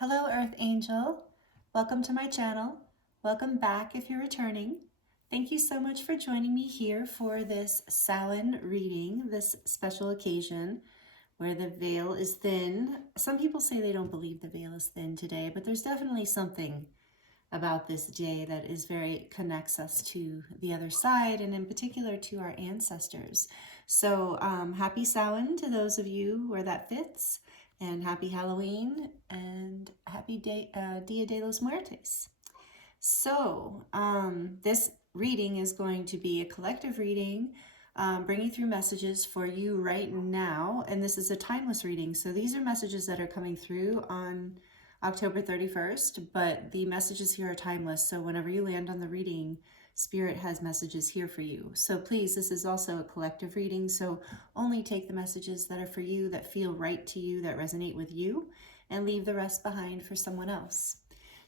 Hello, Earth Angel. Welcome to my channel. Welcome back if you're returning. Thank you so much for joining me here for this Samhain reading, this special occasion where the veil is thin. Some people say they don't believe the veil is thin today, but there's definitely something about this day that is connects us to the other side, and in particular to our ancestors. So happy Samhain to those of you where that fits, and happy Halloween, and happy Dia de los Muertes. So this reading is going to be a collective reading, bringing through messages for you right now, and this is a timeless reading. So these are messages that are coming through on October 31st, but the messages here are timeless. So whenever you land on the reading, Spirit has messages here for you. So please, this is also a collective reading. So only take the messages that are for you, that feel right to you, that resonate with you, and leave the rest behind for someone else.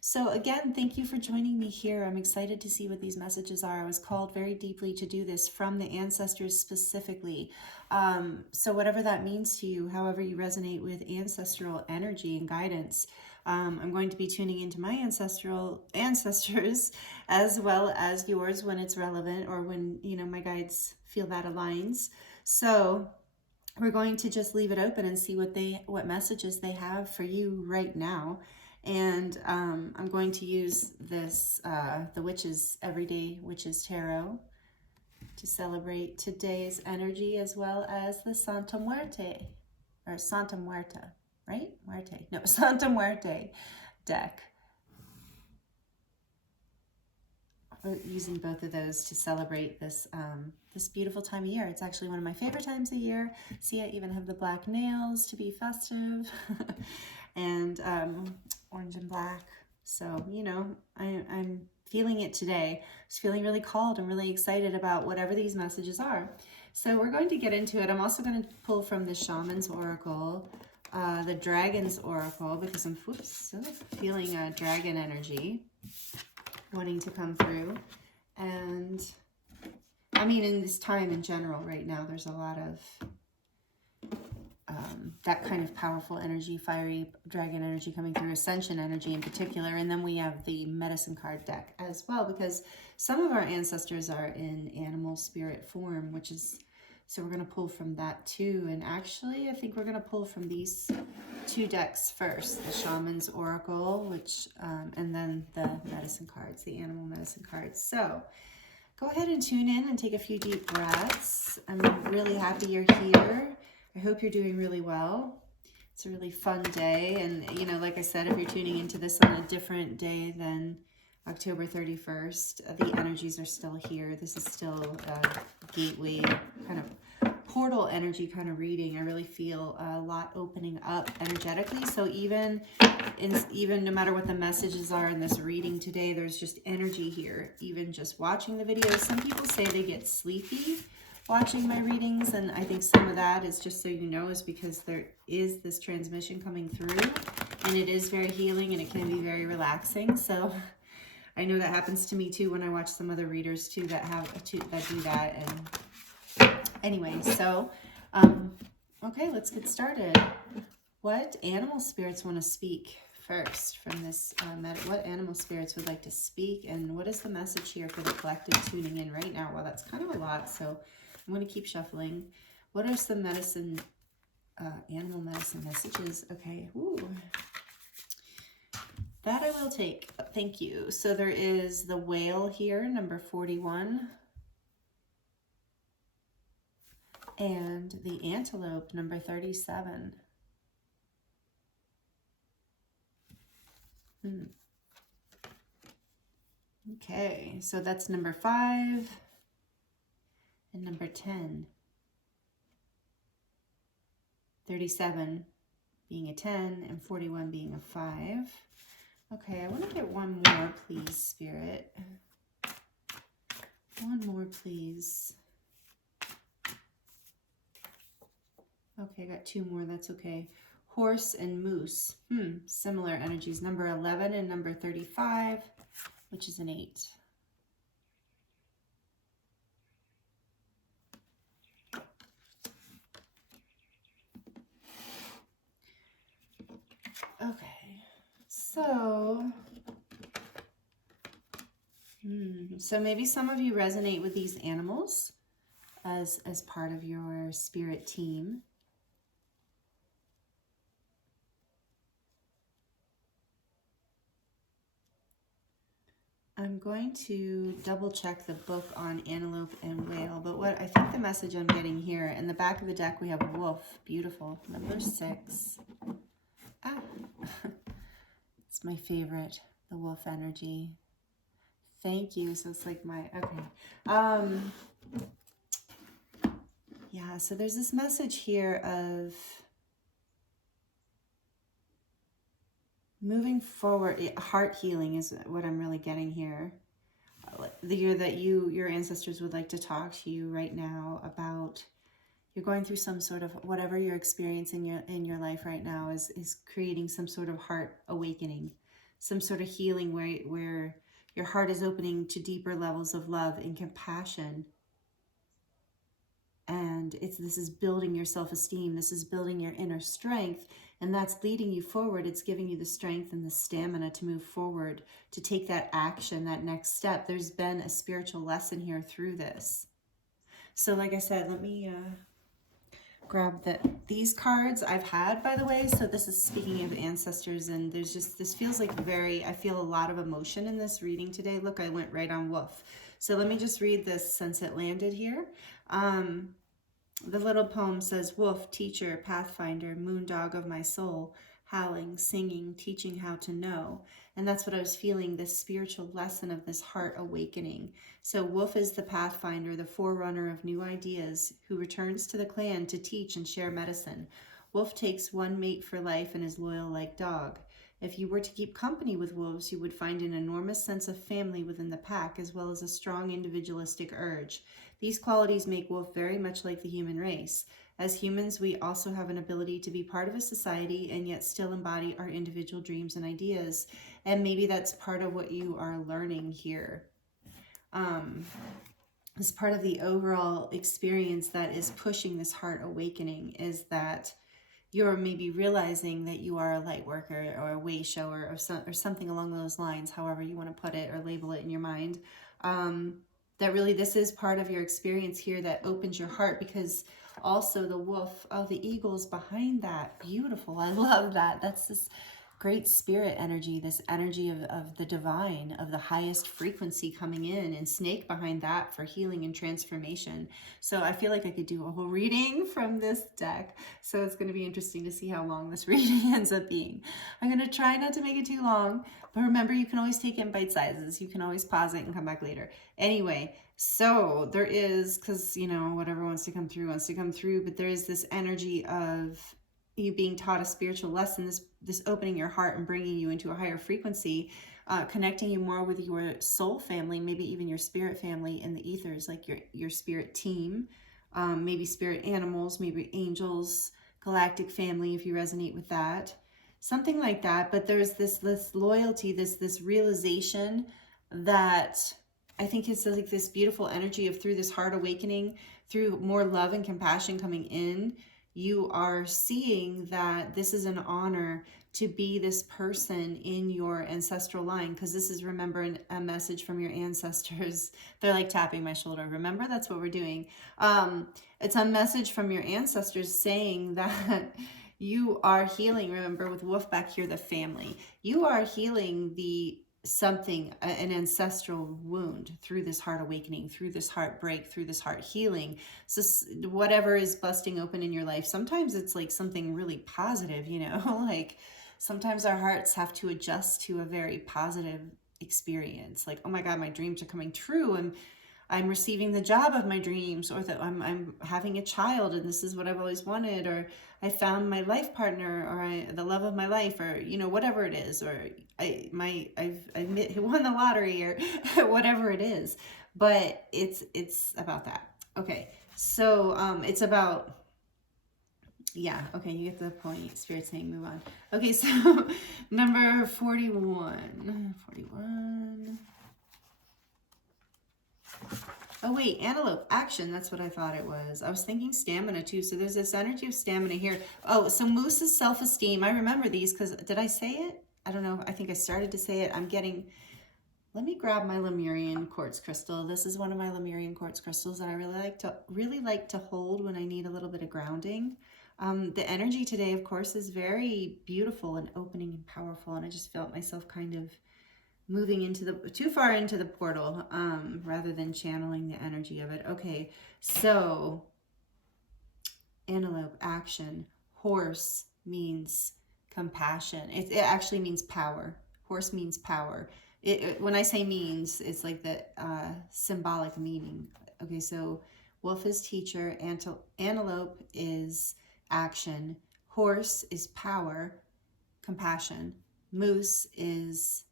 So again, thank you for joining me here. I'm excited to see what these messages are. I was called very deeply to do this from the ancestors specifically. So whatever that means to you, however you resonate with ancestral energy and guidance, I'm going to be tuning into my ancestors as well as yours when it's relevant, or when, my guides feel that aligns. So we're going to just leave it open and see what messages they have for you right now. And I'm going to use this, the Witches Everyday Witches Tarot, to celebrate today's energy, as well as the Santa Muerte, or Santa Muerta, right? Muerte, no, Santa Muerte deck. We're using both of those to celebrate this this beautiful time of year. It's actually one of my favorite times of year. See, I even have the black nails to be festive, and orange and black. So, I'm feeling it today. I was feeling really called and really excited about whatever these messages are. So we're going to get into it. I'm also going to pull from the Shaman's Oracle, the Dragon's Oracle, because I'm feeling a dragon energy wanting to come through. And I mean, in this time in general right now, there's a lot of that kind of powerful energy, fiery dragon energy coming through, ascension energy in particular. And then we have the medicine card deck as well, because some of our ancestors are in animal spirit form, which is, so we're going to pull from that too. And actually, I think we're going to pull from these two decks first, the Shaman's Oracle, which and then the medicine cards, the animal medicine cards. So go ahead and tune in and take a few deep breaths. I'm really happy you're here. I hope you're doing really well. It's a really fun day. And, like I said, if you're tuning into this on a different day than October 31st, the energies are still here. This is still a gateway kind of portal energy kind of reading. I really feel a lot opening up energetically. So even no matter what the messages are in this reading today, there's just energy here. Even just watching the videos, some people say they get sleepy watching my readings, and I think some of that is, just so you know, is because there is this transmission coming through, and it is very healing, and it can be very relaxing. So I know that happens to me too when I watch some other readers too that do that. And anyway, so okay, let's get started. What animal spirits want to speak first from this? What animal spirits would like to speak, and what is the message here for the collective tuning in right now? Well, that's kind of a lot, so I'm going to keep shuffling. What are some animal medicine messages? Okay, ooh. That I will take. Thank you. So there is the whale here, number 41. And the antelope, number 37. Okay, so that's number 5 and number 10. 37 being a 10 and 41 being a 5. Okay, I want to get one more, please, Spirit. One more, please. Okay, I got 2 more. That's okay. Horse and moose. Similar energies. Number 11 and number 35, which is an 8. Okay. So maybe some of you resonate with these animals as part of your spirit team. I'm going to double check the book on antelope and whale, but what I think the message I'm getting here, in the back of the deck we have a wolf. Beautiful. Number 6. Ah, it's my favorite, the wolf energy. Thank you. So it's like my, okay. Yeah, so there's this message here of moving forward. Heart healing is what I'm really getting here. The year that your ancestors would like to talk to you right now about, you're going through some sort of, whatever you're experiencing in your life right now is creating some sort of heart awakening, some sort of healing where your heart is opening to deeper levels of love and compassion. And this is building your self-esteem. This is building your inner strength. And that's leading you forward. It's giving you the strength and the stamina to move forward, to take that action, that next step. There's been a spiritual lesson here through this. So like I said, let me grab these cards I've had, by the way. So this is speaking of ancestors, and there's just, this feels like I feel a lot of emotion in this reading today. Look, I went right on wolf. So let me just read this since it landed here. The little poem says, wolf, teacher, pathfinder, moondog of my soul, howling, singing, teaching how to know. And that's what I was feeling, this spiritual lesson of this heart awakening. So wolf is the pathfinder, the forerunner of new ideas, who returns to the clan to teach and share medicine. Wolf takes one mate for life and is loyal like dog. If you were to keep company with wolves, you would find an enormous sense of family within the pack, as well as a strong individualistic urge. These qualities make wolf very much like the human race. As humans, we also have an ability to be part of a society and yet still embody our individual dreams and ideas. And maybe that's part of what you are learning here. As part of the overall experience that is pushing this heart awakening is that you're maybe realizing that you are a light worker or a way shower or something along those lines, however you want to put it or label it in your mind. That really this is part of your experience here that opens your heart, because also the wolf, oh, the eagle's behind that. Beautiful. I love that. That's this great spirit energy, this energy of the divine, of the highest frequency coming in, and snake behind that for healing and transformation. So I feel like I could do a whole reading from this deck. So it's going to be interesting to see how long this reading ends up being. I'm going to try not to make it too long, but remember, you can always take it in bite sizes. You can always pause it and come back later. Anyway, so there is, because, you know, whatever wants to come through, but there is this energy of you being taught a spiritual lesson, this opening your heart and bringing you into a higher frequency, connecting you more with your soul family, maybe even your spirit family in the ethers, like your spirit team, maybe spirit animals, maybe angels, galactic family, if you resonate with that, something like that. But there's this loyalty, this realization that I think it's like this beautiful energy of, through this heart awakening, through more love and compassion coming in, you are seeing that this is an honor to be this person in your ancestral line, because this is, remember, a message from your ancestors. They're like tapping my shoulder. Remember, that's what we're doing. It's a message from your ancestors saying that you are healing. Remember, with wolf back here, the family, you are healing an ancestral wound through this heart awakening, through this heart break, through this heart healing. So whatever is busting open in your life, sometimes it's like something really positive, you know, like sometimes our hearts have to adjust to a very positive experience. Like, oh my God, my dreams are coming true, and I'm receiving the job of my dreams, or that I'm having a child and this is what I've always wanted, or I found my life partner, or the love of my life, or, you know, whatever it is, or I've won the lottery, or whatever it is. But it's about that. Okay. So, it's about, yeah. Okay. You get the point. Spirit saying move on. Okay. So number 41. Oh wait, antelope, action, that's what I thought it was. I was thinking stamina too, so there's this energy of stamina here. Oh, so moose is self-esteem. I remember these because, did I say it? I don't know, I think I started to say it. I'm getting, let me grab my Lemurian quartz crystal. This is one of my Lemurian quartz crystals that I really like to hold when I need a little bit of grounding. The energy today, of course, is very beautiful and opening and powerful, and I just felt myself kind of moving into the too far into the portal, rather than channeling the energy of it. Okay, so antelope, action. Horse means compassion. It actually means power. Horse means power. When I say means, it's like the symbolic meaning. Okay, so wolf is teacher, antelope is action, horse is power, compassion, moose is,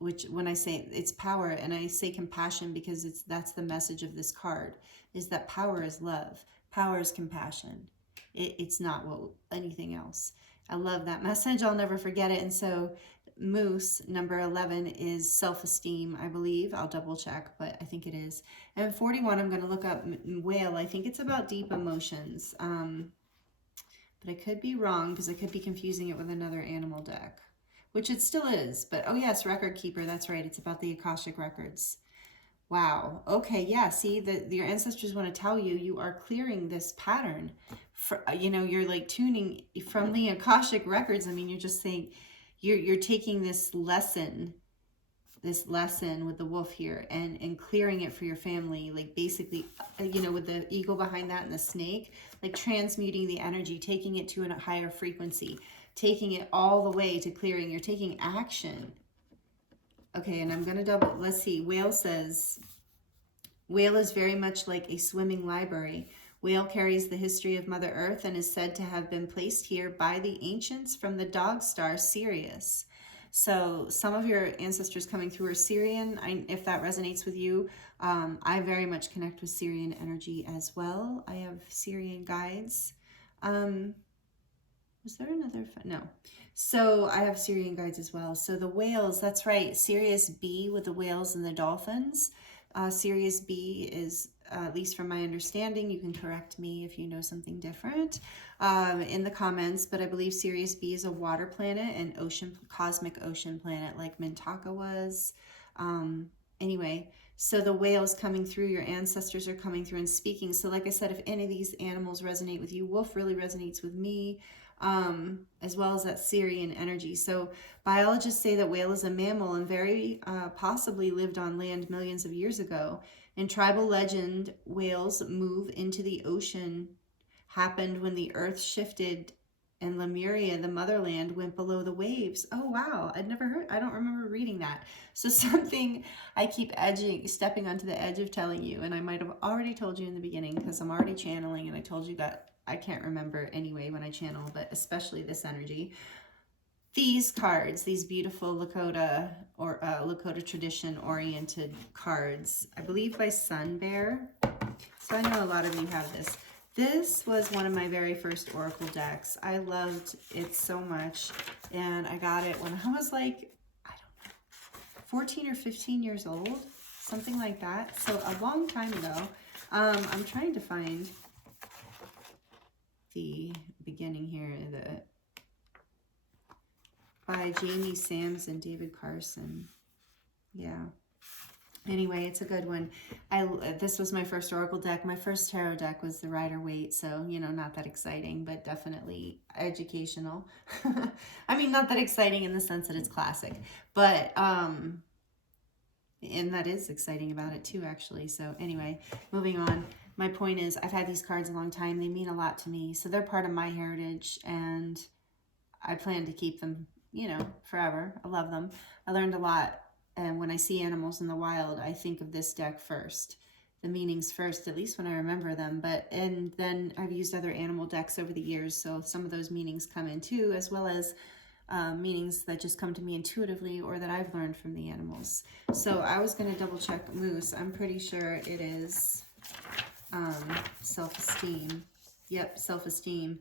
which when I say it's power, and I say compassion because that's the message of this card, is that power is love, power is compassion. It's not anything else. I love that message. I'll never forget it. And so moose, number 11, is self-esteem, I believe. I'll double check, but I think it is. And 41, I'm going to look up whale. I think it's about deep emotions. But I could be wrong because I could be confusing it with another animal deck, which it still is. But oh yes, record keeper. That's right. It's about the Akashic records. Wow. Okay. Yeah. See, your ancestors want to tell you, you are clearing this pattern. You're like tuning from the Akashic records. I mean, you're just saying, you're taking this lesson with the wolf here and clearing it for your family. Like basically, with the eagle behind that and the snake, like transmuting the energy, taking it to a higher frequency, taking it all the way to clearing. You're taking action. Okay, and I'm going to let's see. Whale says, whale is very much like a swimming library. Whale carries the history of Mother Earth and is said to have been placed here by the ancients from the dog star Sirius. So some of your ancestors coming through are Syrian. If that resonates with you, I very much connect with Syrian energy as well. I have Syrian guides. Was there another? No. So I have Syrian guides as well. So the whales, that's right. Sirius B with the whales and the dolphins. Sirius B is, at least from my understanding, you can correct me if you know something different in the comments, but I believe Sirius B is a water planet and cosmic ocean planet like Mintaka was. Anyway, so the whales coming through, your ancestors are coming through and speaking. So like I said, if any of these animals resonate with you, wolf really resonates with me. As well as that Syrian energy. So biologists say that whale is a mammal and very possibly lived on land millions of years ago. In tribal legend, whales move into the ocean happened when the earth shifted and Lemuria, the motherland, went below the waves. Oh, wow. I don't remember reading that. So something I keep stepping onto the edge of telling you, and I might have already told you in the beginning because I'm already channeling, and I told you that I can't remember anyway when I channel, but especially this energy. These cards, these beautiful Lakota or Lakota tradition oriented cards, I believe by Sun Bear. So I know a lot of you have this. This was one of my very first Oracle decks. I loved it so much, and I got it when I was like, I don't know, 14 or 15 years old, something like that. So a long time ago. I'm trying to find the beginning here, by Jamie Sams and David Carson. Yeah. Anyway, it's a good one. This was my first Oracle deck. My first tarot deck was the Rider-Waite, so, not that exciting, but definitely educational. I mean, not that exciting in the sense that it's classic, but, and that is exciting about it too, actually. So anyway, moving on. My point is, I've had these cards a long time. They mean a lot to me. So they're part of my heritage, and I plan to keep them, forever. I love them. I learned a lot. And when I see animals in the wild, I think of this deck first. The meanings first, at least when I remember them. And then I've used other animal decks over the years, so some of those meanings come in too, as well as meanings that just come to me intuitively or that I've learned from the animals. So I was going to double check moose. I'm pretty sure it is self-esteem. Yep, self-esteem.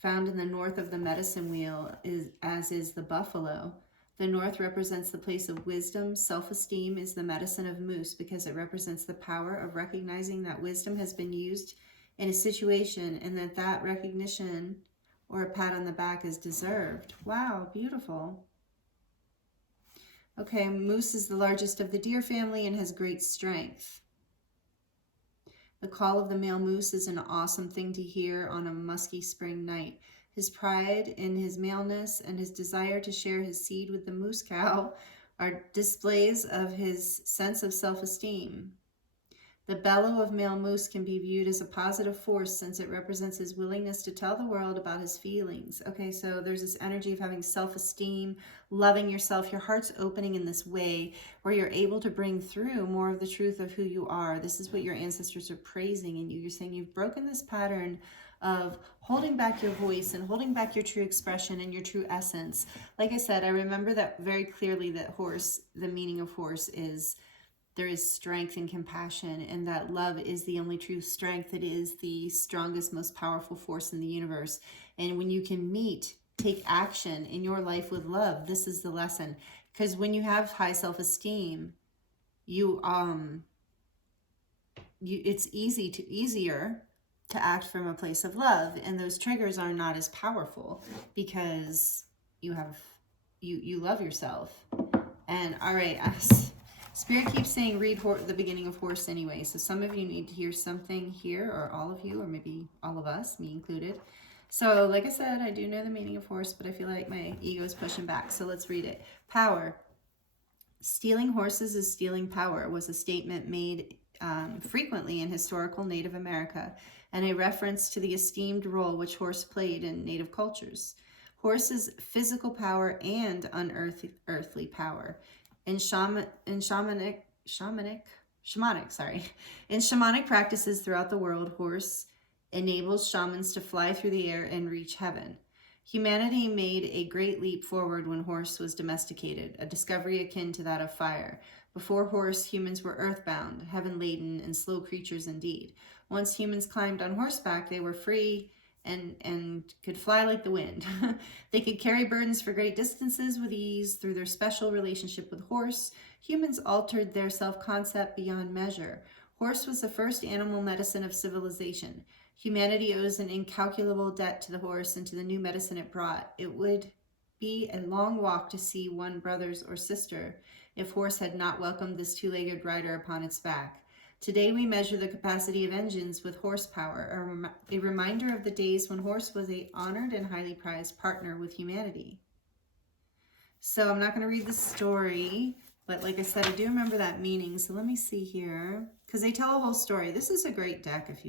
Found in the north of the medicine wheel, as is the buffalo. The north represents the place of wisdom. Self-esteem is the medicine of moose because it represents the power of recognizing that wisdom has been used in a situation and that recognition or a pat on the back is deserved. Wow, beautiful. Okay, moose is the largest of the deer family and has great strength. The call of the male moose is an awesome thing to hear on a musky spring night. His pride in his maleness and his desire to share his seed with the moose cow are displays of his sense of self-esteem. The bellow of male moose can be viewed as a positive force since it represents his willingness to tell the world about his feelings. Okay, so there's this energy of having self-esteem, loving yourself. Your heart's opening in this way where you're able to bring through more of the truth of who you are. This is what your ancestors are praising in you. You're saying you've broken this pattern of holding back your voice and holding back your true expression and your true essence. Like I said, I remember that very clearly, that horse, the meaning of horse is there is strength and compassion, and that love is the only true strength. It is the strongest, most powerful force in the universe. And when you can take action in your life with love, this is the lesson. Because when you have high self-esteem, it's easier to act from a place of love, and those triggers are not as powerful because you love yourself. And all right, Spirit keeps saying read the beginning of horse anyway. So some of you need to hear something here, or all of you, or maybe all of us, me included. So like I said, I do know the meaning of horse, but I feel like my ego is pushing back. So let's read it. Power. Stealing horses is stealing power was a statement made frequently in historical Native America, and a reference to the esteemed role which horse played in Native cultures. Horse is physical power and unearthly power. In shamanic practices throughout the world, horse enables shamans to fly through the air and reach heaven. Humanity made a great leap forward when horse was domesticated, a discovery akin to that of fire. Before horse, humans were earthbound, heaven-laden, and slow creatures indeed. Once humans climbed on horseback, they were free and could fly like the wind. They could carry burdens for great distances with ease. Through their special relationship with horse, humans altered their self-concept beyond measure. Horse was the first animal medicine of civilization. Humanity owes an incalculable debt to the horse and to the new medicine it brought. It would be a long walk to see one brother or sister if horse had not welcomed this two-legged rider upon its back. Today we measure the capacity of engines with horsepower, a reminder of the days when horse was an honored and highly prized partner with humanity. So I'm not going to read the story, but like I said, I do remember that meaning. So let me see here, because they tell a whole story. This is a great deck if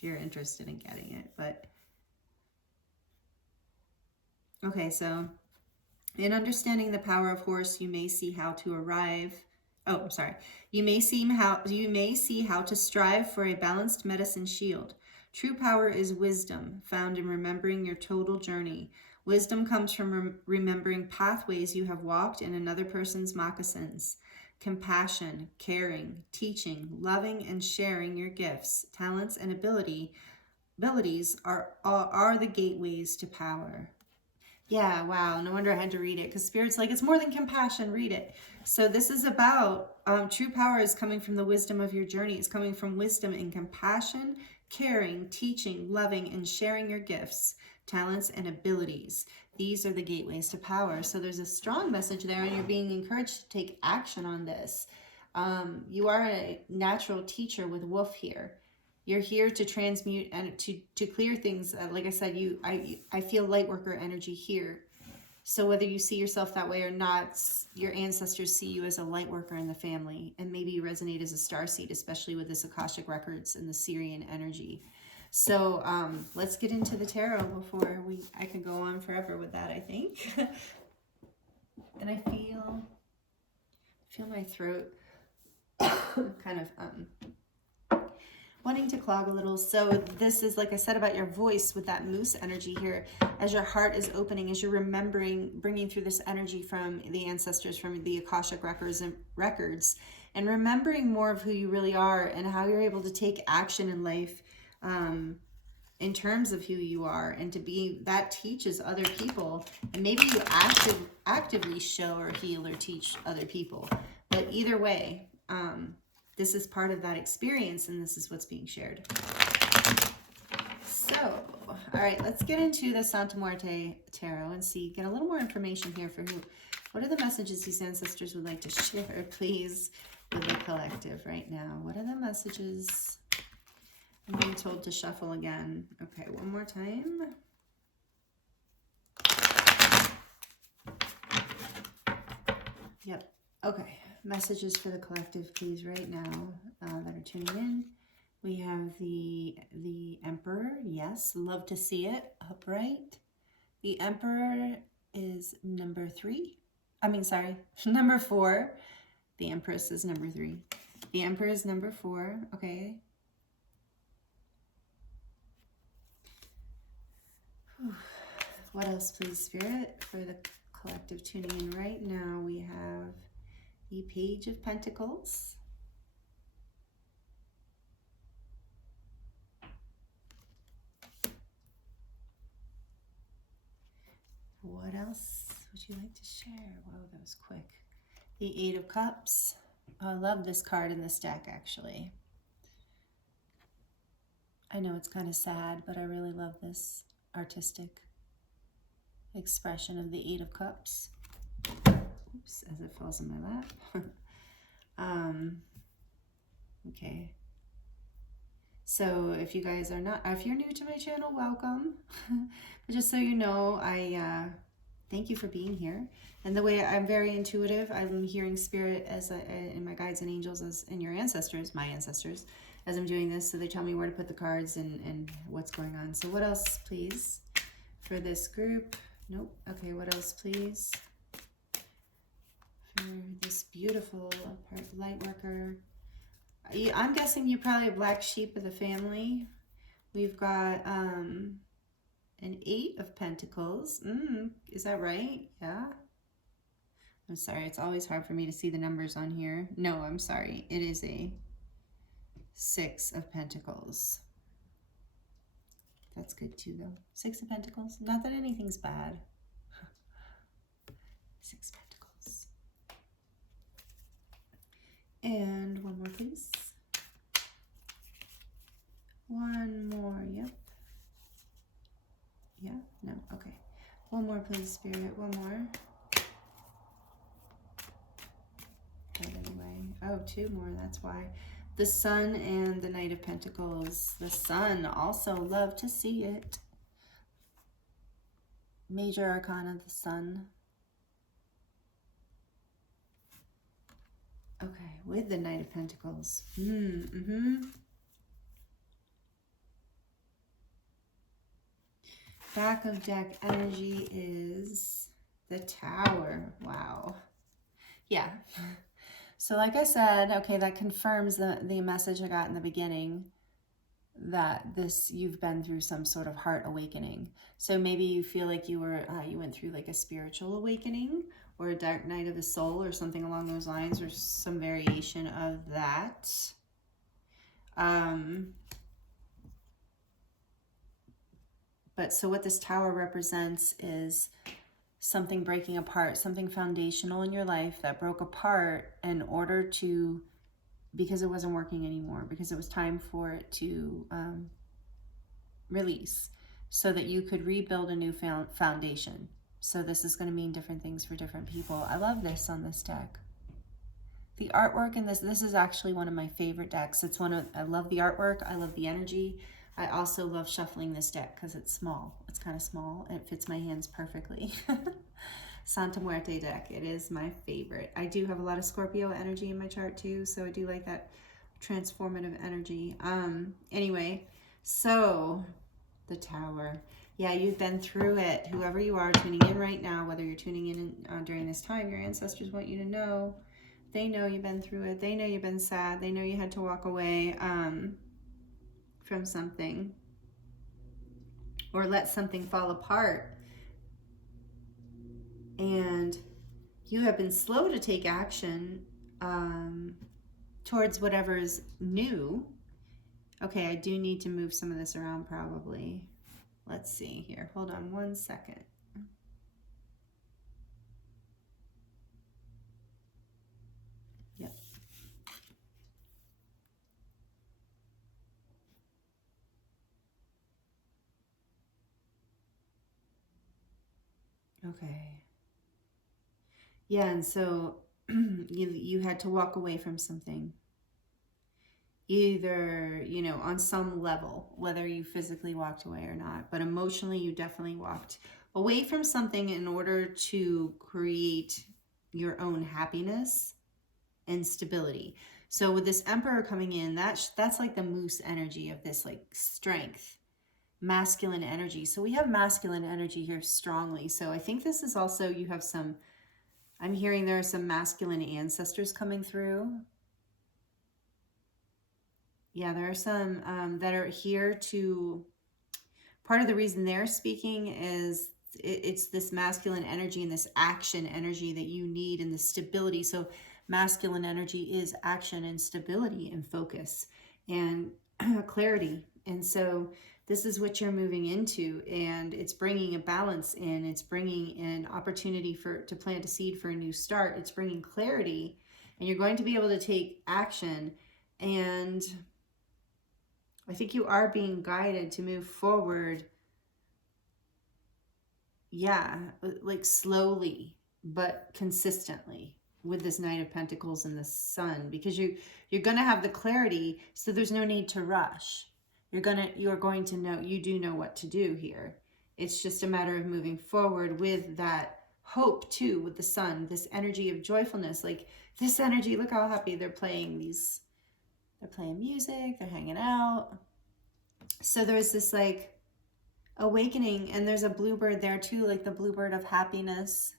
you're interested in getting it. But okay, so in understanding the power of horse, you may see how to arrive. Oh, I'm sorry. You may see how to strive for a balanced medicine shield. True power is wisdom, found in remembering your total journey. Wisdom comes from remembering pathways you have walked in another person's moccasins. Compassion, caring, teaching, loving, and sharing your gifts, talents, and abilities are the gateways to power. Yeah, wow, no wonder I had to read it, because Spirit's like, it's more than compassion, read it. So this is about, true power is coming from the wisdom of your journey. It's coming from wisdom and compassion, caring, teaching, loving, and sharing your gifts, talents, and abilities. These are the gateways to power. So there's a strong message there, and you're being encouraged to take action on this. You are a natural teacher with Wolf here. You're here to transmute and to clear things. Like I said, I feel light worker energy here. So whether you see yourself that way or not, your ancestors see you as a light worker in the family, and maybe you resonate as a starseed, especially with this Akashic Records and the Syrian energy. So let's get into the tarot before I could go on forever with that, I think. And I feel my throat kind of wanting to clog a little. So this is, like I said, about your voice with that moose energy here. As your heart is opening, as you're remembering, bringing through this energy from the ancestors, from the Akashic records, and remembering more of who you really are and how you're able to take action in life in terms of who you are, and to be, that teaches other people. And maybe you actively show or heal or teach other people. But either way, this is part of that experience, and this is what's being shared. So All right, let's get into the Santa Muerte Tarot and see, get a little more information here for who, what are the messages these ancestors would like to share, please, with the collective right now? What are the messages? I'm being told to shuffle again. Okay, one more time. Yep. Okay, messages for the collective, please, right now, that are tuning in. We have the Emperor. Yes, love to see it. Upright. The Emperor is number 3. I mean, sorry, number 4. The Empress is number 3. The Emperor is number 4. Okay. Whew. What else, please, Spirit, for the collective tuning in right now? We have the Page of Pentacles. What else would you like to share? Whoa, that was quick. The 8 of Cups. Oh, I love this card in this deck, actually. I know it's kind of sad, but I really love this artistic expression of the 8 of Cups. Oops, as it falls in my lap. Okay. So if you guys are not, if you're new to my channel, welcome. But just so you know, I thank you for being here. And the way I'm very intuitive, I'm hearing spirit as in my guides and angels, as in your ancestors, my ancestors, as I'm doing this. So they tell me where to put the cards and what's going on. So what else, please, for this group? Nope. Okay, what else, please? For this beautiful light worker. I'm guessing you're probably a black sheep of the family. We've got an 8 of Pentacles. Is that right? Yeah. I'm sorry. It's always hard for me to see the numbers on here. No, I'm sorry. It is a 6 of Pentacles. That's good too, though. 6 of Pentacles. Not that anything's bad. 6 of Pentacles. And one more, please. One more, yep. Yeah, no, okay. One more, please, Spirit, one more. But anyway, oh, 2 more, that's why. The Sun and the Knight of Pentacles. The Sun, also love to see it. Major Arcana, the Sun. Okay, with the Knight of Pentacles. Back of deck energy is the Tower. Wow. Yeah. So like I said, okay, that confirms the message I got in the beginning, that you've been through some sort of heart awakening. So maybe you feel like you went through like a spiritual awakening or a dark night of the soul or something along those lines, or some variation of that. But so what this Tower represents is something breaking apart, something foundational in your life that broke apart in order to, because it wasn't working anymore, because it was time for it to release, so that you could rebuild a new foundation. So this is going to mean different things for different people. I love this on this deck. The artwork in this is actually one of my favorite decks. I love the artwork. I love the energy. I also love shuffling this deck because it's small. It's kind of small and it fits my hands perfectly. Santa Muerte deck. It is my favorite. I do have a lot of Scorpio energy in my chart too, so I do like that transformative energy. Anyway, so the Tower. Yeah, you've been through it. Whoever you are tuning in right now, whether you're tuning in during this time, your ancestors want you to know. They know you've been through it. They know you've been sad. They know you had to walk away from something, or let something fall apart. And you have been slow to take action towards whatever is new. Okay, I do need to move some of this around probably. Let's see here. Hold on one second. Yep. Okay. Yeah, and so you had to walk away from something. Either, you know, on some level, whether you physically walked away or not, but emotionally you definitely walked away from something in order to create your own happiness and stability. So with this emperor coming in, that's like the moose energy of this, like, strength, masculine energy. So we have masculine energy here strongly. So I think this is also, you have some, I'm hearing there are some masculine ancestors coming through. Yeah, there are some that are here to, part of the reason they're speaking is it's this masculine energy and this action energy that you need, and the stability. So masculine energy is action and stability and focus and clarity. And so this is what you're moving into, and it's bringing a balance in. It's bringing an opportunity to plant a seed for a new start. It's bringing clarity, and you're going to be able to take action. And I think you are being guided to move forward. Yeah, like slowly but consistently, with this Knight of Pentacles and the Sun, because you're going to have the clarity, so there's no need to rush. You're going to know, you do know what to do here. It's just a matter of moving forward with that hope too, with the Sun, this energy of joyfulness. Like this energy, look how happy they're playing music, they're hanging out. So there's this like awakening, and there's a bluebird there too, like the bluebird of happiness.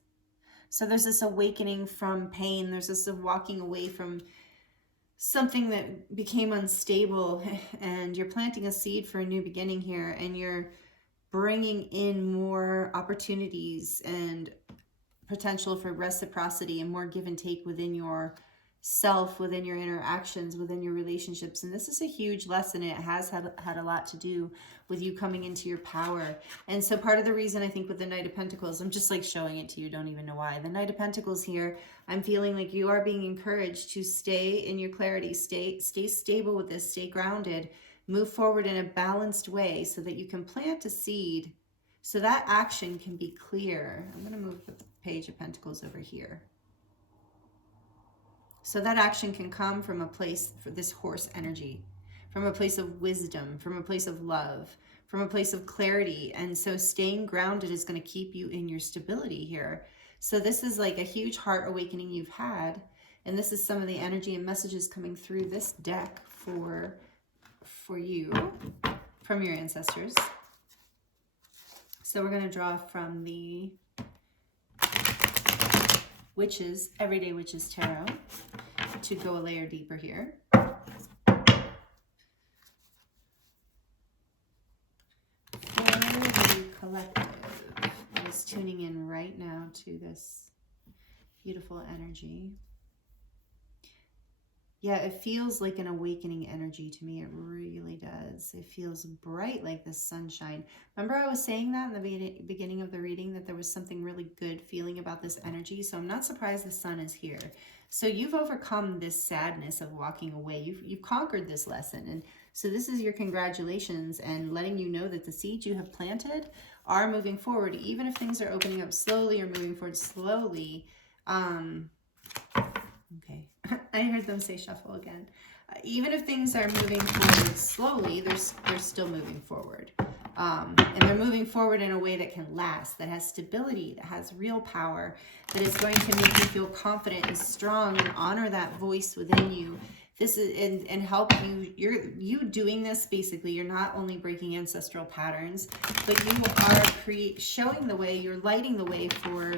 So there's this awakening from pain. There's this walking away from something that became unstable, and you're planting a seed for a new beginning here, and you're bringing in more opportunities and potential for reciprocity and more give and take within your self, within your interactions, within your relationships. And this is a huge lesson. It has had a lot to do with you coming into your power. And so part of the reason, I think, with the Knight of Pentacles, I'm just like showing it to you, don't even know why. The Knight of Pentacles here, I'm feeling like you are being encouraged to stay in your clarity, stay stable with this, stay grounded, move forward in a balanced way so that you can plant a seed, so that action can be clear. I'm going to move the Page of Pentacles over here. So that action can come from a place, for this horse energy, from a place of wisdom, from a place of love, from a place of clarity. And so staying grounded is going to keep you in your stability here. So this is like a huge heart awakening you've had. And this is some of the energy and messages coming through this deck for you from your ancestors. So we're going to draw from the Witches, Everyday Witches Tarot, to go a layer deeper here. For the collective is tuning in right now to this beautiful energy. Yeah, it feels like an awakening energy to me. It really does. It feels bright, like the sunshine. Remember I was saying that in the beginning of the reading, that there was something really good feeling about this energy. So I'm not surprised the sun is here. So you've overcome this sadness of walking away. You've conquered this lesson. And so this is your congratulations, and letting you know that the seeds you have planted are moving forward, even if things are opening up slowly or moving forward slowly. Okay, I heard them say shuffle again. Even if things are moving forward slowly, they're still moving forward. And they're moving forward in a way that can last, that has stability, that has real power, that is going to make you feel confident and strong and honor that voice within you. This is and help you. You doing this, basically, you're not only breaking ancestral patterns, but you are showing the way. You're lighting the way for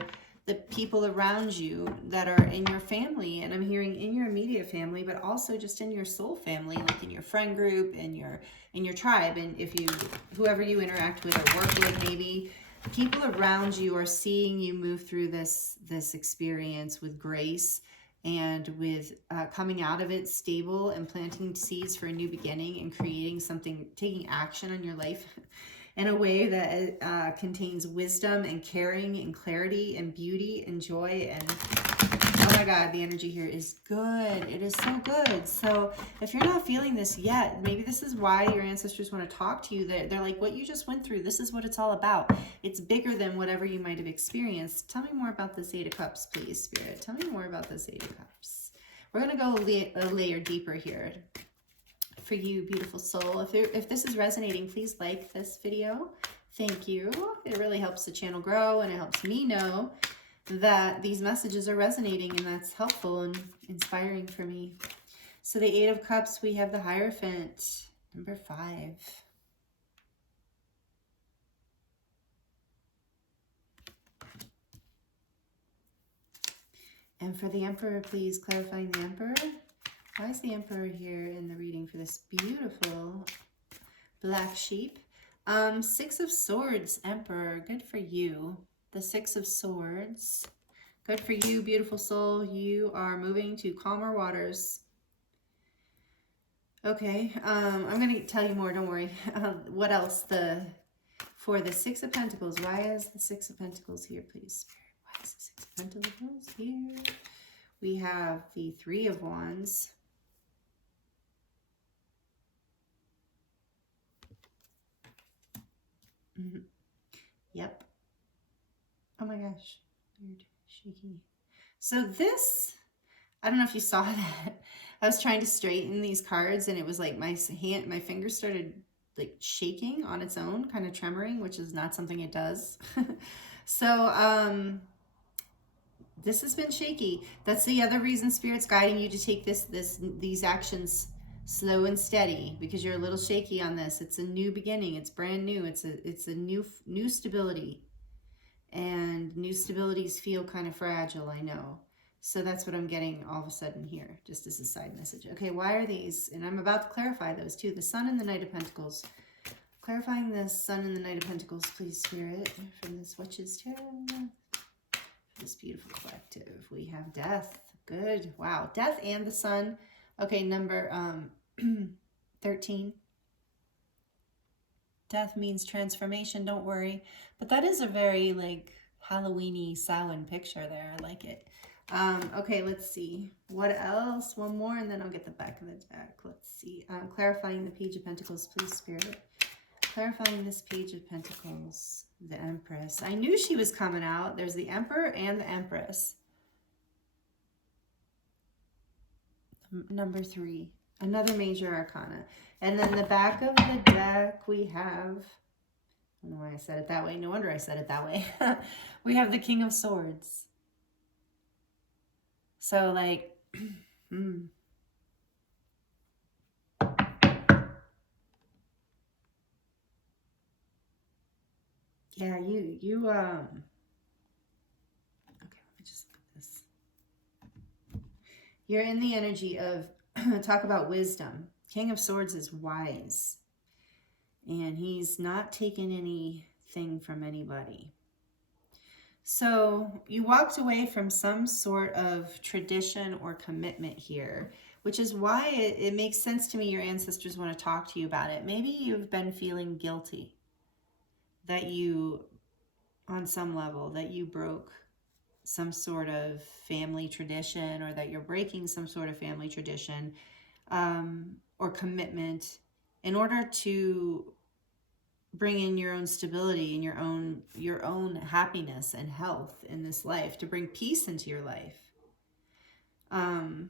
the people around you that are in your family, and I'm hearing in your immediate family, but also just in your soul family, like in your friend group, in your tribe, and if you, whoever you interact with or work with, maybe people around you are seeing you move through this experience with grace, and with coming out of it stable and planting seeds for a new beginning and creating something, taking action on your life in a way that contains wisdom and caring and clarity and beauty and joy. And oh my God, the energy here is good. It is so good. So if you're not feeling this yet, maybe this is why your ancestors want to talk to you. They're like, what you just went through, this is what it's all about. It's bigger than whatever you might have experienced. Tell me more about this Eight of Cups, please, Spirit. Tell me more about this Eight of Cups. We're going to go a layer deeper here for you, beautiful soul. If this is resonating, please like this video. Thank you. It really helps the channel grow, and it helps me know that these messages are resonating, and that's helpful and inspiring for me. So the Eight of Cups, we have the Hierophant, number 5. And for the Emperor, please, clarifying the Emperor. Why is the Emperor here in the reading for this beautiful black sheep? 6 of Swords, Emperor, good for you. The 6 of Swords, good for you, beautiful soul. You are moving to calmer waters. Okay, I'm going to tell you more, don't worry. What else? For the 6 of Pentacles, why is the 6 of Pentacles here, please? Why is the 6 of Pentacles here? We have the 3 of Wands. Yep. Oh my gosh. Weird. Shaky. So this, I don't know if you saw that. I was trying to straighten these cards, and it was like my fingers started like shaking on its own, kind of tremoring, which is not something it does. So this has been shaky. That's the other reason Spirit's guiding you to take these actions slow and steady, because you're a little shaky on this. It's a new beginning. It's brand new. It's a new stability, and new stabilities feel kind of fragile, I know. So that's what I'm getting all of a sudden here, just as a side message. Okay, why are these? And I'm about to clarify those too. The Sun and the Knight of Pentacles. Clarifying the Sun and the Knight of Pentacles, please, Spirit, from this Witch's Tarot. This beautiful collective. We have Death. Good. Wow. Death and the Sun. Okay, number 13. Death means transformation, don't worry. But that is a very like Halloween-y Samhain picture there. I like it. Okay, let's see. What else? One more, and then I'll get the back of the deck. Let's see. Clarifying the Page of Pentacles, please, Spirit. Clarifying this Page of Pentacles. The Empress. I knew she was coming out. There's the Emperor and the Empress. Number 3. Another major arcana. And then the back of the deck, we have... I don't know why I said it that way. No wonder I said it that way. We have the King of Swords. So, like... Yeah, you okay, let me just look at this. You're in the energy of, talk about wisdom. King of Swords is wise. And he's not taking anything from anybody. So you walked away from some sort of tradition or commitment here, which is why it makes sense to me your ancestors want to talk to you about it. Maybe you've been feeling guilty that you, on some level, that you broke some sort of family tradition, or that you're breaking some sort of family tradition or commitment in order to bring in your own stability and your own happiness and health in this life, to bring peace into your life. So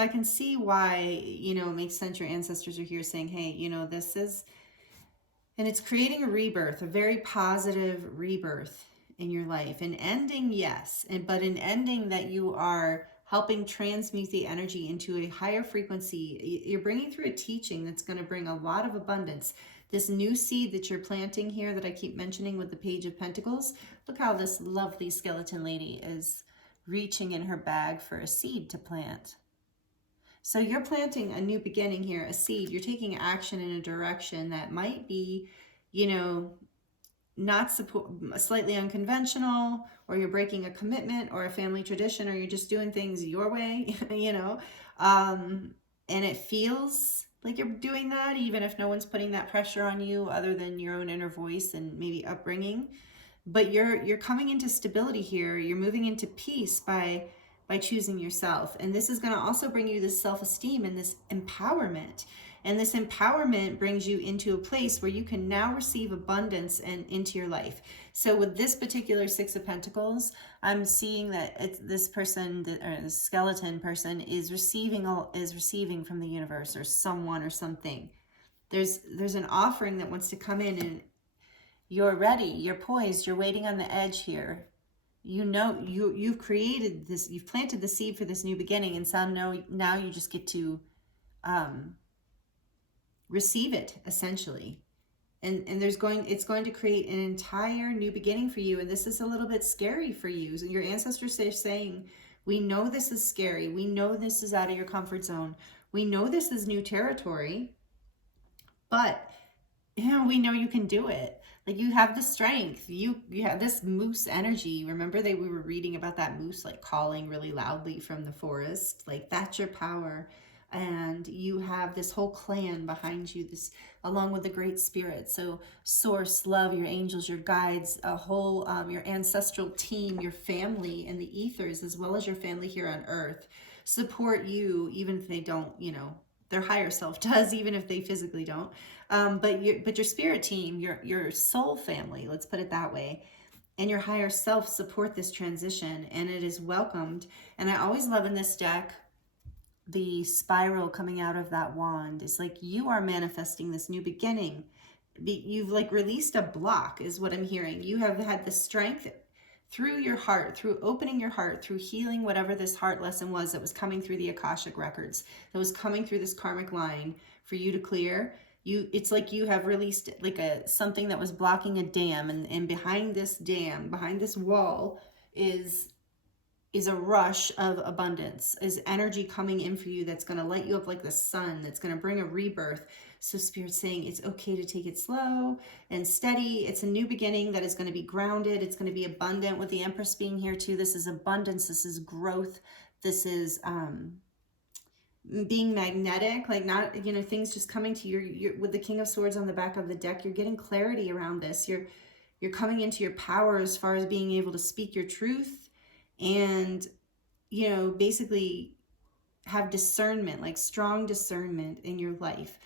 I can see why, it makes sense your ancestors are here saying, hey, this is, and it's creating a rebirth, a very positive rebirth in your life. An ending, yes, but an ending that you are helping transmute the energy into a higher frequency. You're bringing through a teaching that's going to bring a lot of abundance. This new seed that you're planting here that I keep mentioning with the Page of Pentacles, look how this lovely skeleton lady is reaching in her bag for a seed to plant. So you're planting a new beginning here, a seed. You're taking action in a direction that might be, not slightly unconventional, or you're breaking a commitment or a family tradition, or you're just doing things your way, and it feels like you're doing that, even if no one's putting that pressure on you other than your own inner voice and maybe upbringing. But you're coming into stability here. You're moving into peace by choosing yourself. And this is going to also bring you this self-esteem and this empowerment. And this empowerment brings you into a place where you can now receive abundance and into your life. So with this particular Six of Pentacles, I'm seeing that this person, or the skeleton person, is receiving from the universe or someone or something. There's an offering that wants to come in, and you're ready, you're poised, you're waiting on the edge here. You know, you've created this, you've planted the seed for this new beginning, and so now you just get to receive it, essentially. And it's going to create an entire new beginning for you. And this is a little bit scary for you. So your ancestors are saying, we know this is scary. We know this is out of your comfort zone. We know this is new territory, but we know you can do it. Like, you have the strength. You have this moose energy. Remember we were reading about that moose like calling really loudly from the forest. Like, that's your power. And you have this whole clan behind you, this along with the great spirit. So source, love, your angels, your guides, a whole your ancestral team, your family in the ethers, as well as your family here on earth, support you, even if they don't, their higher self does, even if they physically don't. But your spirit team, your soul family, let's put it that way, and your higher self support this transition, and it is welcomed. And I always love in this deck, the spiral coming out of that wand is like, you are manifesting this new beginning. You've like released a block, is what I'm hearing. You have had the strength through your heart, through opening your heart, through healing whatever this heart lesson was that was coming through the Akashic records, that was coming through this karmic line for you to clear. It's like you have released like something that was blocking a dam, and behind this dam, behind this wall is a rush of abundance, is energy coming in for you that's going to light you up like the sun, that's going to bring a rebirth. So Spirit's saying it's okay to take it slow and steady. It's a new beginning that is going to be grounded. It's going to be abundant, with the Empress being here too. This is abundance. This is growth. This is being magnetic, like not, things just coming to your with the King of Swords on the back of the deck. You're getting clarity around this. You're coming into your power as far as being able to speak your truth, and basically have discernment, like strong discernment in your life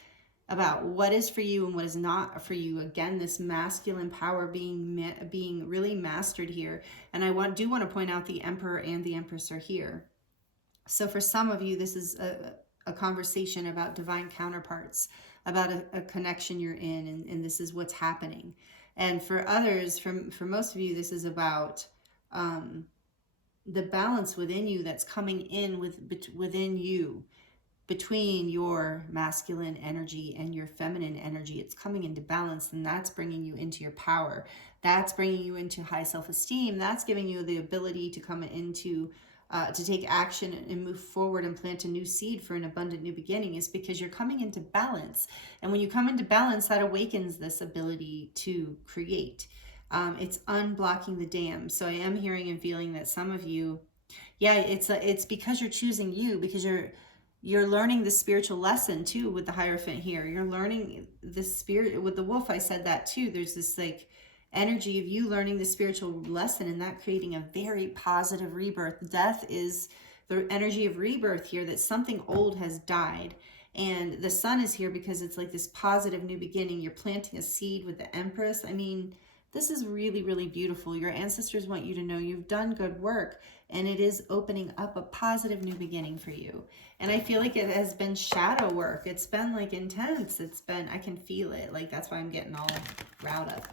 about what is for you and what is not for you. Again, this masculine power being really mastered here. And I do want to point out the Emperor and the Empress are here. So for some of you, this is a conversation about divine counterparts, about a connection you're in, and this is what's happening. And for others, for most of you, this is about the balance within you that's coming in within you, between your masculine energy and your feminine energy. It's coming into balance, and that's bringing you into your power. That's bringing you into high self-esteem. That's giving you the ability to come into to take action and move forward and plant a new seed for an abundant new beginning, is because you're coming into balance. And when you come into balance, that awakens this ability to create. It's unblocking the dam. So I am hearing and feeling that some of you, it's because you're choosing you, because you're learning the spiritual lesson too with the Hierophant here. You're learning the spirit with the wolf. I said that too. There's this like energy of you learning the spiritual lesson, and that creating a very positive rebirth. Death is the energy of rebirth here, that something old has died. And the sun is here because it's like this positive new beginning. You're planting a seed with the Empress. I mean, this is really, really beautiful. Your ancestors want you to know you've done good work, and it is opening up a positive new beginning for you. And I feel like it has been shadow work. It's been like intense. I can feel it. Like, that's why I'm getting all riled up,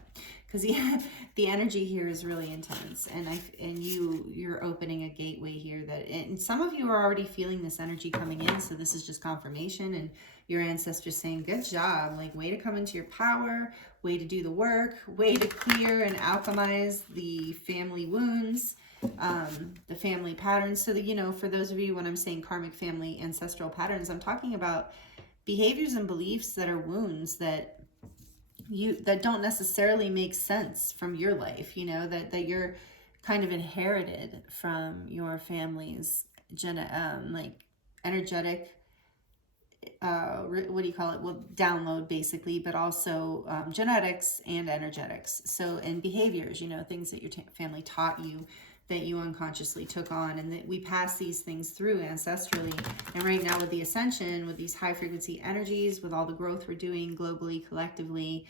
because the energy here is really intense. And you're opening a gateway here and some of you are already feeling this energy coming in. So this is just confirmation, and your ancestors saying, good job, like, way to come into your power, way to do the work, way to clear and alchemize the family wounds, the family patterns. So that, for those of you, when I'm saying karmic family ancestral patterns, I'm talking about behaviors and beliefs that are wounds that don't necessarily make sense from your life, that you're kind of inherited from your family's like energetic what do you call it? Well, download basically, but also genetics and energetics. So, and behaviors, you know, things that your family taught you that you unconsciously took on, and that we pass these things through ancestrally. And right now with the ascension, with these high frequency energies, with all the growth we're doing globally, collectively,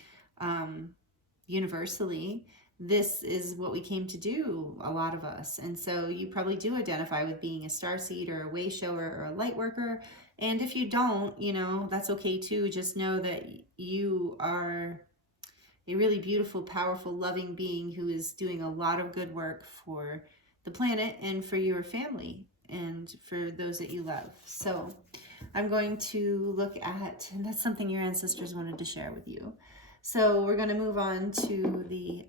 universally, this is what we came to do, a lot of us. And so you probably do identify with being a starseed or a way shower or a light worker. And if you don't, you know, that's okay too. Just know that you are a really beautiful, powerful, loving being who is doing a lot of good work for the planet and for your family and for those that you love. So I'm going to look at, and that's something your ancestors wanted to share with you. So we're going to move on to the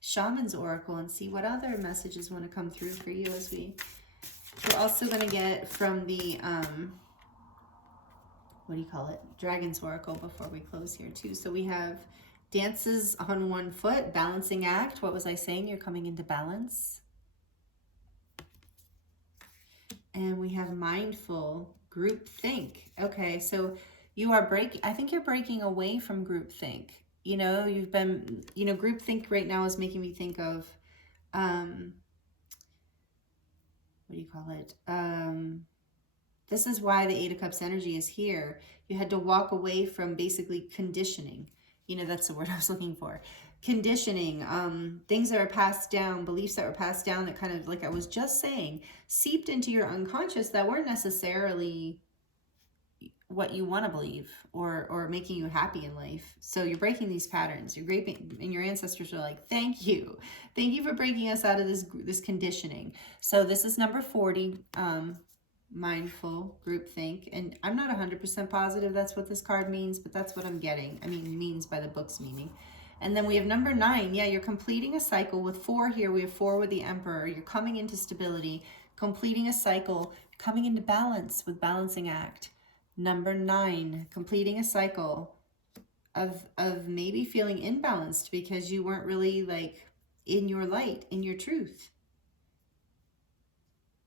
Shaman's Oracle and see what other messages want to come through for you as we're also going to get from the, what do you call it? Dragon's Oracle before we close here too. So we have dances on one foot, balancing act. What was I saying? You're coming into balance. And we have mindful, group think. Okay, so you are I think you're breaking away from group think. You know, you've been, you know, group think right now is making me think of, what do you call it? This is why the Eight of Cups energy is here. You had to walk away from basically conditioning. You know, that's the word I was looking for. Conditioning, things that are passed down, beliefs that were passed down that kind of, like I was just saying, seeped into your unconscious that weren't necessarily what you want to believe or making you happy in life. So you're breaking these patterns. You're breaking, and your ancestors are like, thank you for breaking us out of this conditioning. So this is number 40, mindful group think, and I'm not 100% positive that's what this card means, but that's what I'm getting. I mean, means by the book's meaning. And then we have number 9. Yeah, you're completing a cycle with 4 here. We have 4 with the Emperor. You're coming into stability, completing a cycle, coming into balance with balancing act. Number 9, completing a cycle of maybe feeling imbalanced because you weren't really like in your light, in your truth.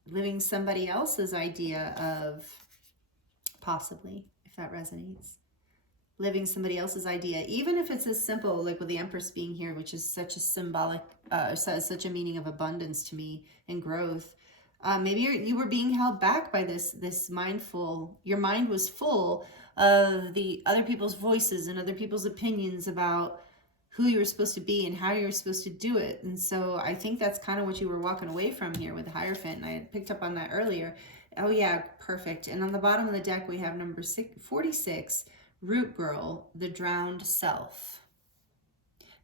Living somebody else's idea of, possibly, if that resonates. Living somebody else's idea, even if it's as simple, like with the Empress being here, which is such a symbolic, such a meaning of abundance to me and growth. Maybe you were being held back by this mindful, your mind was full of the other people's voices and other people's opinions about who you were supposed to be and how you were supposed to do it. And so I think that's kind of what you were walking away from here with the Hierophant. And I had picked up on that earlier. Oh yeah, perfect. And on the bottom of the deck, we have number 46, Root Girl, the Drowned Self.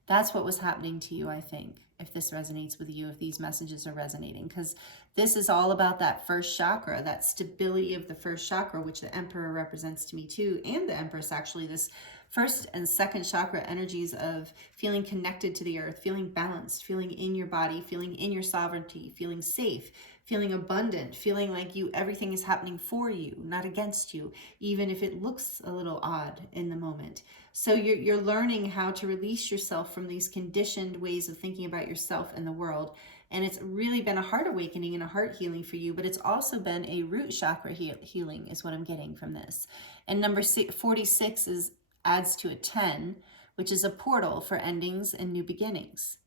That's what was happening to you, I think, if this resonates with you, if these messages are resonating, because this is all about that first chakra, that stability of the first chakra, which the Emperor represents to me too, and the Empress, actually, this first and second chakra energies of feeling connected to the earth, feeling balanced, feeling in your body, feeling in your sovereignty, feeling safe, feeling abundant, feeling like everything is happening for you, not against you, even if it looks a little odd in the moment. So you're learning how to release yourself from these conditioned ways of thinking about yourself and the world. And it's really been a heart awakening and a heart healing for you, but it's also been a root chakra healing is what I'm getting from this. And number 46 adds to a 10, which is a portal for endings and new beginnings.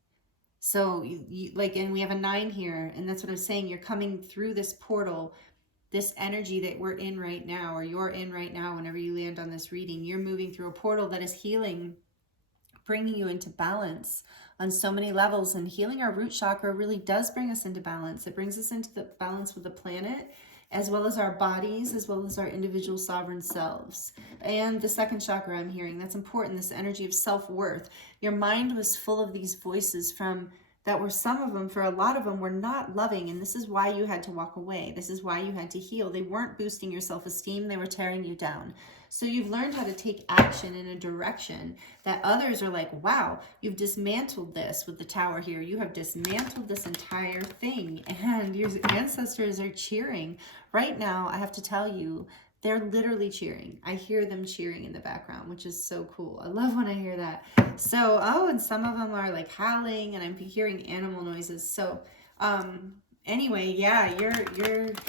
So and we have a 9 here, and that's what I'm saying. You're coming through this portal, this energy that we're in right now, or you're in right now whenever you land on this reading. You're moving through a portal that is healing, bringing you into balance on so many levels. And healing our root chakra really does bring us into balance. It brings us into the balance with the planet, as well as our bodies, as well as our individual sovereign selves. And the second chakra I'm hearing, that's important, this energy of self-worth. Your mind was full of these voices that were, some of them, for a lot of them, were not loving. And this is why you had to walk away. This is why you had to heal. They weren't boosting your self-esteem. They were tearing you down. So you've learned how to take action in a direction that others are like, wow, you've dismantled this with the Tower here. You have dismantled this entire thing. And your ancestors are cheering. Right now, I have to tell you, they're literally cheering. I hear them cheering in the background, which is so cool. I love when I hear that. So, and some of them are like howling, and I'm hearing animal noises. So, anyway, yeah,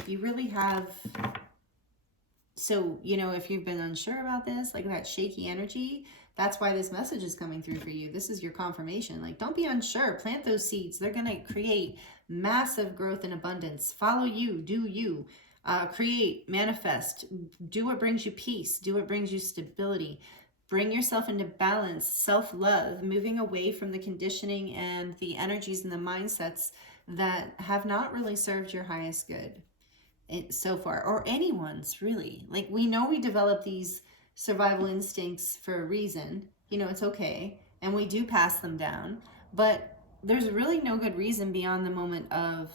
you really have So, you know, if you've been unsure about this, like that shaky energy, that's why this message is coming through for you. This is your confirmation. Like, don't be unsure. Plant those seeds. They're going to create massive growth and abundance. Follow you. Do you. Create, manifest. Do what brings you peace. Do what brings you stability. Bring yourself into balance, self-love, moving away from the conditioning and the energies and the mindsets that have not really served your highest good so far, or anyone's really. Like, we know we develop these survival instincts for a reason. You know, it's okay, and we do pass them down, but there's really no good reason beyond the moment of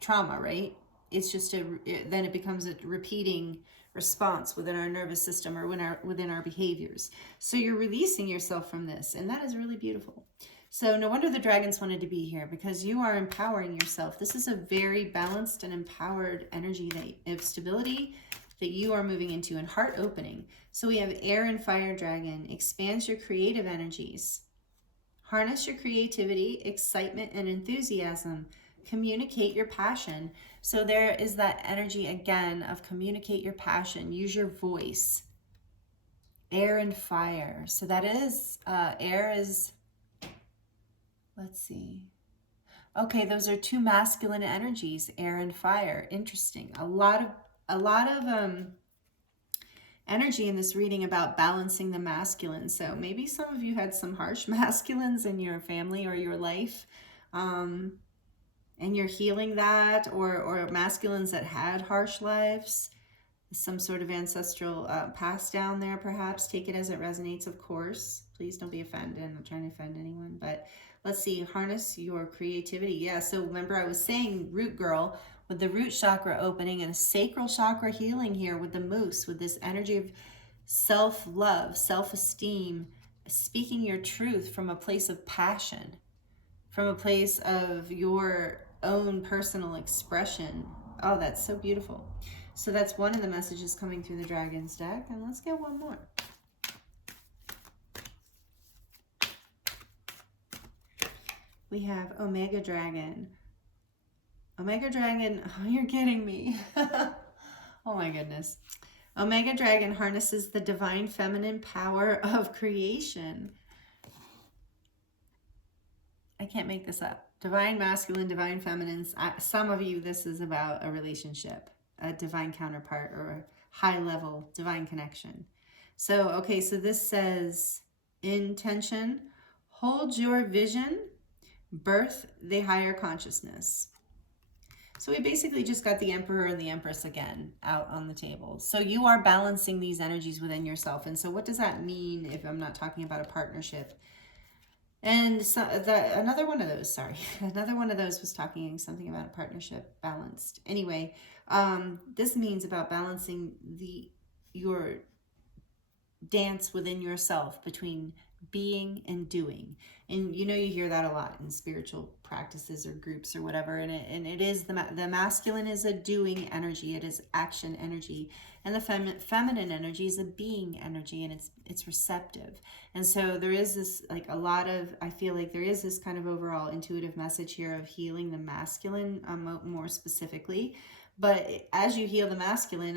trauma, right? It's just then it becomes a repeating response within our nervous system or within our behaviors. So you're releasing yourself from this, and that is really beautiful. So no wonder the dragons wanted to be here, because you are empowering yourself. This is a very balanced and empowered energy of stability that you are moving into, and heart opening. So we have air and fire dragon. Expands your creative energies. Harness your creativity, excitement, and enthusiasm. Communicate your passion. So there is that energy again of communicate your passion. Use your voice. Air and fire. So that is, air is... Let's see. Okay, those are two masculine energies, air and fire. Interesting. A lot of energy in this reading about balancing the masculine. So maybe some of you had some harsh masculines in your family or your life, and you're healing that, or masculines that had harsh lives. Some sort of ancestral pass down there, perhaps. Take it as it resonates, of course. Please don't be offended. I'm not trying to offend anyone, but let's see. Harness your creativity. Yeah, so remember I was saying root girl, with the root chakra opening and a sacral chakra healing here with the moose, with this energy of self-love, self-esteem, speaking your truth from a place of passion, from a place of your own personal expression. Oh, that's so beautiful. So that's one of the messages coming through the Dragons deck. And let's get one more. We have Omega Dragon. Omega Dragon, oh, you're kidding me. Oh my goodness. Omega Dragon harnesses the divine feminine power of creation. I can't make this up. Divine masculine, divine feminine. Some of you, this is about a relationship, a divine counterpart, or a high level divine connection. So, okay, so this says intention, hold your vision, birth the higher consciousness. So we basically just got the Emperor and the Empress again out on the table. So you are balancing these energies within yourself. And so what does that mean if I'm not talking about a partnership? And so another one of those was talking something about a partnership balanced. Anyway, this means about balancing your dance within yourself between being and doing. And you know, you hear that a lot in spiritual practices or groups or whatever. And it is the masculine is a doing energy. It is action energy. And the feminine energy is a being energy, and it's receptive. And so there is this, like, I feel like there is this kind of overall intuitive message here of healing the masculine more specifically. But as you heal the masculine,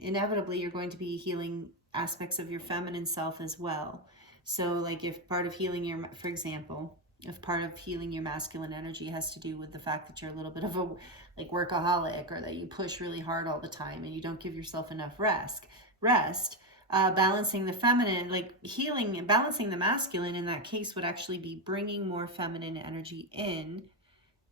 inevitably you're going to be healing aspects of your feminine self as well. So like if part of healing for example, if part of healing your masculine energy has to do with the fact that you're a little bit of a workaholic, or that you push really hard all the time and you don't give yourself enough rest, balancing the feminine, healing and balancing the masculine in that case would actually be bringing more feminine energy in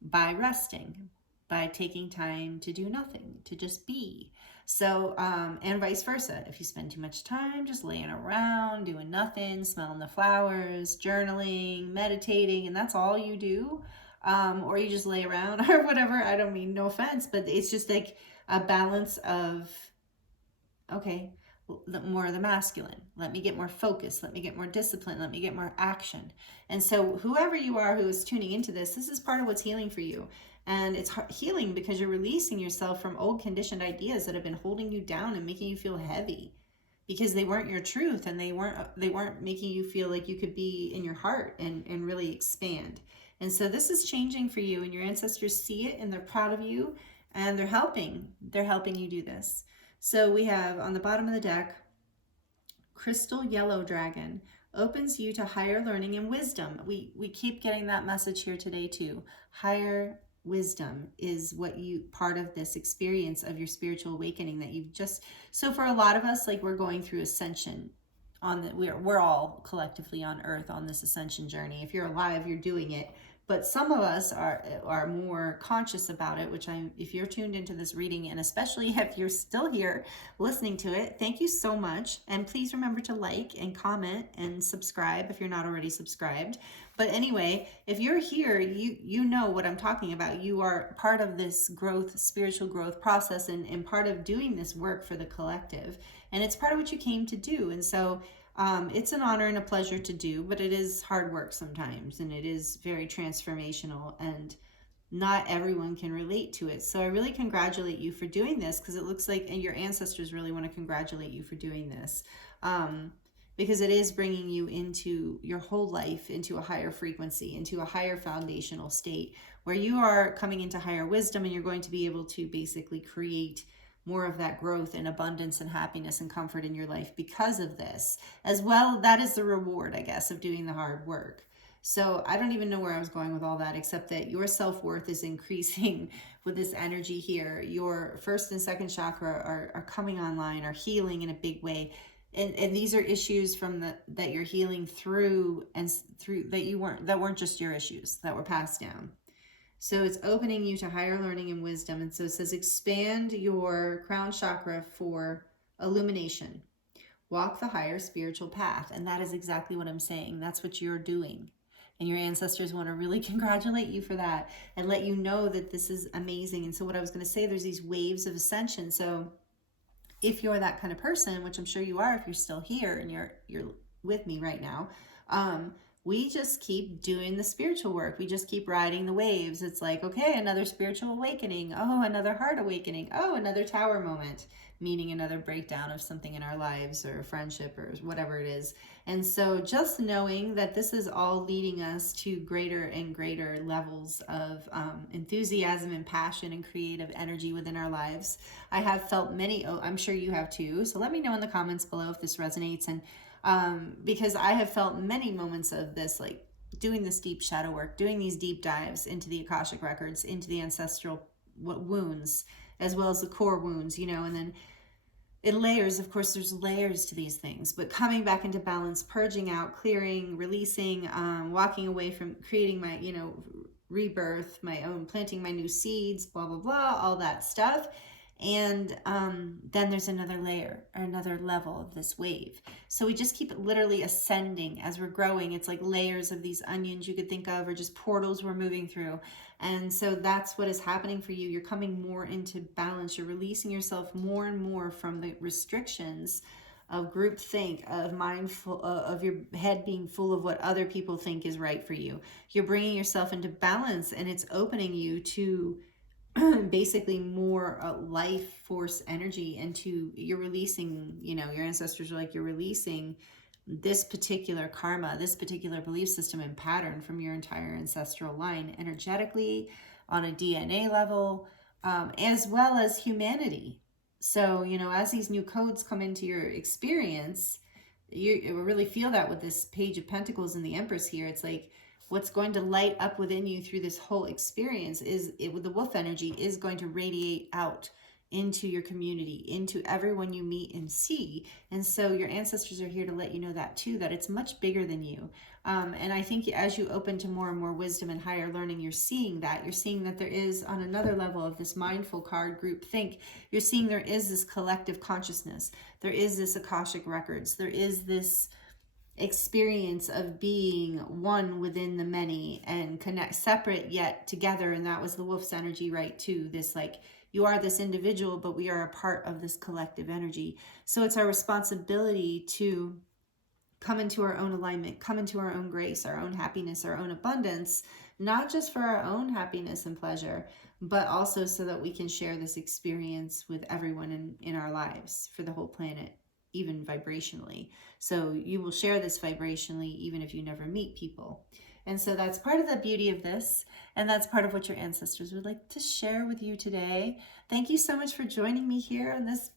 by resting, by taking time to do nothing, to just be. So, and vice versa. If you spend too much time just laying around, doing nothing, smelling the flowers, journaling, meditating, and that's all you do, or you just lay around or whatever, I don't mean no offense, but it's just like a balance of, okay, more of the masculine. Let me get more focus. Let me get more discipline. Let me get more action. And so whoever you are who is tuning into this is part of what's healing for you. And it's healing because you're releasing yourself from old conditioned ideas that have been holding you down and making you feel heavy, because they weren't your truth, and they weren't making you feel like you could be in your heart and really expand. And so this is changing for you, and your ancestors see it and they're proud of you, and they're helping you do this. So we have on the bottom of the deck, Crystal Yellow Dragon opens you to higher learning and wisdom. We keep getting that message here today too. Higher wisdom is what you, part of this experience of your spiritual awakening that you've just, so for a lot of us, like we're going through ascension on the, we're all collectively on earth on this ascension journey. If you're alive, you're doing it. But some of us are more conscious about it, which if you're tuned into this reading, and especially if you're still here listening to it, thank you so much. And please remember to like and comment and subscribe if you're not already subscribed. But anyway, if you're here, you know what I'm talking about. You are part of this growth, spiritual growth process, and part of doing this work for the collective. And it's part of what you came to do. And so it's an honor and a pleasure to do, but it is hard work sometimes, and it is very transformational, and not everyone can relate to it. So I really congratulate you for doing this, because it looks like, and your ancestors really want to congratulate you for doing this, because it is bringing you into your whole life, into a higher frequency, into a higher foundational state where you are coming into higher wisdom, and you're going to be able to basically create more of that growth and abundance and happiness and comfort in your life because of this as well. That is the reward, I guess, of doing the hard work. So I don't even know where I was going with all that, except that your self-worth is increasing with this energy here. Your first and second chakra are coming online, are healing in a big way. And these are issues from that you're healing through, and through that weren't just your issues that were passed down. So it's opening you to higher learning and wisdom. And so it says, expand your crown chakra for illumination. Walk the higher spiritual path. And that is exactly what I'm saying. That's what you're doing. And your ancestors want to really congratulate you for that and let you know that this is amazing. And so what I was going to say, there's these waves of ascension. So if you're that kind of person, which I'm sure you are if you're still here and you're with me right now, we just keep doing the spiritual work. We just keep riding the waves. It's like, okay, another spiritual awakening. Oh, another heart awakening. Oh, another tower moment, meaning another breakdown of something in our lives or friendship or whatever it is. And so just knowing that this is all leading us to greater and greater levels of enthusiasm and passion and creative energy within our lives. I have felt many, I'm sure you have too. So let me know in the comments below if this resonates. And because I have felt many moments of this, like doing this deep shadow work, doing these deep dives into the Akashic records, into the ancestral wounds, as well as the core wounds, you know, and then in layers, of course, there's layers to these things, but coming back into balance, purging out, clearing, releasing, walking away from creating my, you know, rebirth, my own, planting my new seeds, blah, blah, blah, all that stuff. And then there's another layer or another level of this wave. So we just keep literally ascending as we're growing. It's like layers of these onions you could think of, or just portals we're moving through. And so that's what is happening for you. You're coming more into balance. You're releasing yourself more and more from the restrictions of groupthink, of mindful, of your head being full of what other people think is right for you. You're bringing yourself into balance, and it's opening you to basically more life force energy. Into, you're releasing, you know, your ancestors are like, you're releasing this particular karma, this particular belief system and pattern from your entire ancestral line, energetically, on a DNA level, as well as humanity. So, you know, as these new codes come into your experience, you really feel that with this Page of Pentacles and the Empress here. It's like, what's going to light up within you through this whole experience is it, with the wolf energy, is going to radiate out into your community, into everyone you meet and see. And so your ancestors are here to let you know that too, that it's much bigger than you. And I think as you open to more and more wisdom and higher learning, you're seeing that. You're seeing that there is, on another level of this mindful card group think, you're seeing there is this collective consciousness. There is this Akashic records. There is this experience of being one within the many and connect, separate yet together. And that was the wolf's energy, right, too. This, like, you are this individual, but we are a part of this collective energy. So it's our responsibility to come into our own alignment, come into our own grace, our own happiness, our own abundance, not just for our own happiness and pleasure, but also so that we can share this experience with everyone in our lives, for the whole planet, even vibrationally. So you will share this vibrationally even if you never meet people. And so that's part of the beauty of this, and that's part of what your ancestors would like to share with you today. Thank you so much for joining me here in this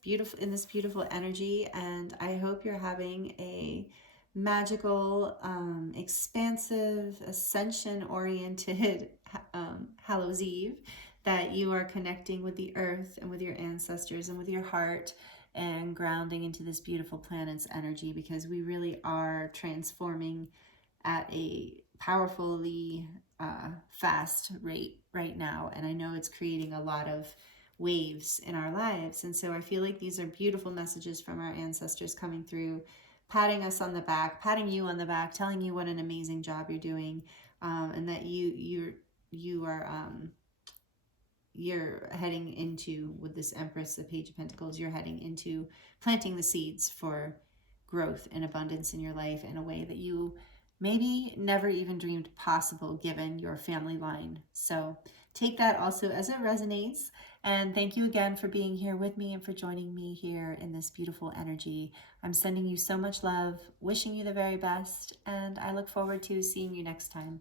beautiful energy, and I hope you're having a magical, expansive, ascension-oriented Hallows Eve, that you are connecting with the earth and with your ancestors and with your heart and grounding into this beautiful planet's energy, because we really are transforming at a powerfully fast rate right now. And I know it's creating a lot of waves in our lives. And so I feel like these are beautiful messages from our ancestors coming through, patting us on the back, patting you on the back, telling you what an amazing job you're doing, and that you're heading into, with this Empress, the Page of Pentacles, you're heading into planting the seeds for growth and abundance in your life in a way that you maybe never even dreamed possible given your family line. So take that also as it resonates. And thank you again for being here with me and for joining me here in this beautiful energy. I'm sending you so much love, wishing you the very best, and I look forward to seeing you next time.